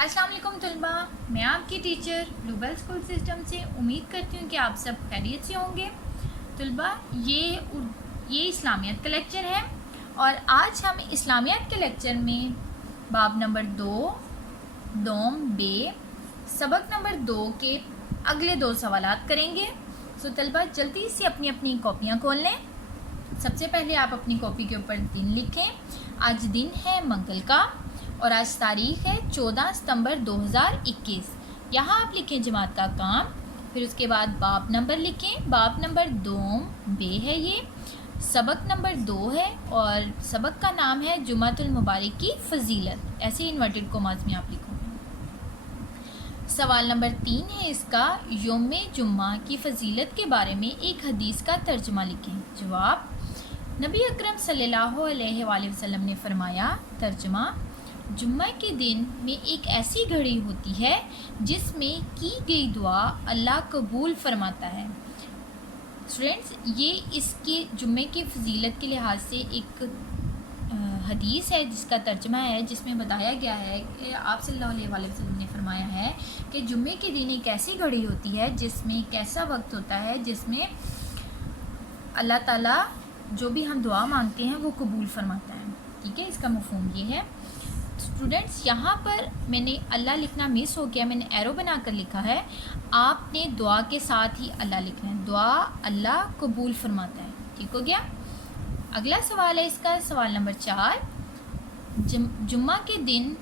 अस्सलाम वालेकुम तलबा, मैं आपकी टीचर ग्लोबल स्कूल सिस्टम से उम्मीद करती हूँ कि आप सब खैरियत से होंगे। तलबा, ये इस्लामियत का लेक्चर है और आज हम इस्लामियत के लेक्चर में बाब नंबर 2 दोम बे सबक नंबर 2 के अगले 2 सवालात करेंगे। सो तलबा, जल्दी से अपनी अपनी कॉपियाँ खोल लें। सबसे पहले आप अपनी कॉपी के ऊपर दिन लिखें। आज दिन है मंगल का और आज तारीख़ है 14 सितंबर 2021। यहाँ आप लिखें जमात का काम, फिर उसके बाद बाब नंबर लिखें। बाब नंबर 2 बे है, ये सबक नंबर 2 है और सबक का नाम है जुमातुल मुबारक की फ़जीलत। ऐसे इन्वर्टेड कोमास में आप लिखोगे। सवाल नंबर 3 है इसका, यौम जुम्मा की फ़जीलत के बारे में एक हदीस का तर्जुमा लिखें। जवाब, नबी अकरम सल्लल्लाहु अलैहि वसल्लम ने फरमाया, तर्जुमा, जुम्मा के दिन में एक ऐसी घड़ी होती है जिसमें की गई दुआ अल्लाह कबूल फरमाता है। स्टूडेंट्स, ये इसके जुम्मे की फ़जीलत के लिहाज से एक हदीस है जिसका तर्जुमा है, जिसमें बताया गया है कि आप सल्लल्लाहु अलैहि वसल्लम ने फरमाया है कि जुम्मे के दिन एक ऐसी घड़ी होती है जिसमें एक ऐसा वक्त होता है जिसमें अल्लाह ताला जो भी हम दुआ मांगते हैं वो कबूल फरमाता है। ठीक है, इसका मफ़हूम ये है। स्टूडेंट्स, यहाँ पर मैंने अल्लाह लिखना मिस हो गया, मैंने एरो बनाकर लिखा है। आपने दुआ के साथ ही अल्लाह लिखना है। दुआ अल्लाह कबूल फरमाता है। ठीक हो गया। अगला सवाल है इसका, सवाल नंबर 4, जुम्मा के दिन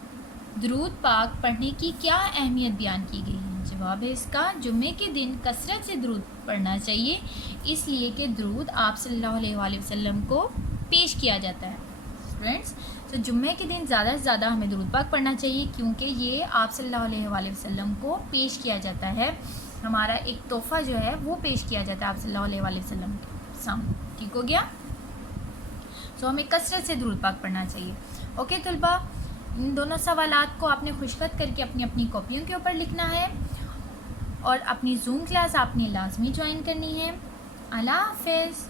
दरूद पाक पढ़ने की क्या अहमियत बयान की गई है। जवाब है इसका, जुम्मे के दिन कसरत से दरूद पढ़ना चाहिए, इसलिए कि दरूद आप सल्लल्लाहु अलैहि वसल्लम को पेश किया जाता है। फ्रेंड्स, तो जुम्मे के दिन ज़्यादा से ज़्यादा हमें दरूद पाक पढ़ना चाहिए क्योंकि ये आप सल्लल्लाहु अलैहि वसल्लम को पेश किया जाता है। हमारा एक तोहफ़ा जो है वो पेश किया जाता है आप सल्लल्लाहु अलैहि वसल्लम के सामने। ठीक हो गया। तो हमें कसरत से दरूद पाक पढ़ना चाहिए। ओके तलबा, इन दोनों सवालात को आपने खुशखत करके अपनी अपनी कॉपियों के ऊपर लिखना है और अपनी जूम क्लास आपने लाजमी ज्वाइन करनी है। अल्लाह हाफ़िज़।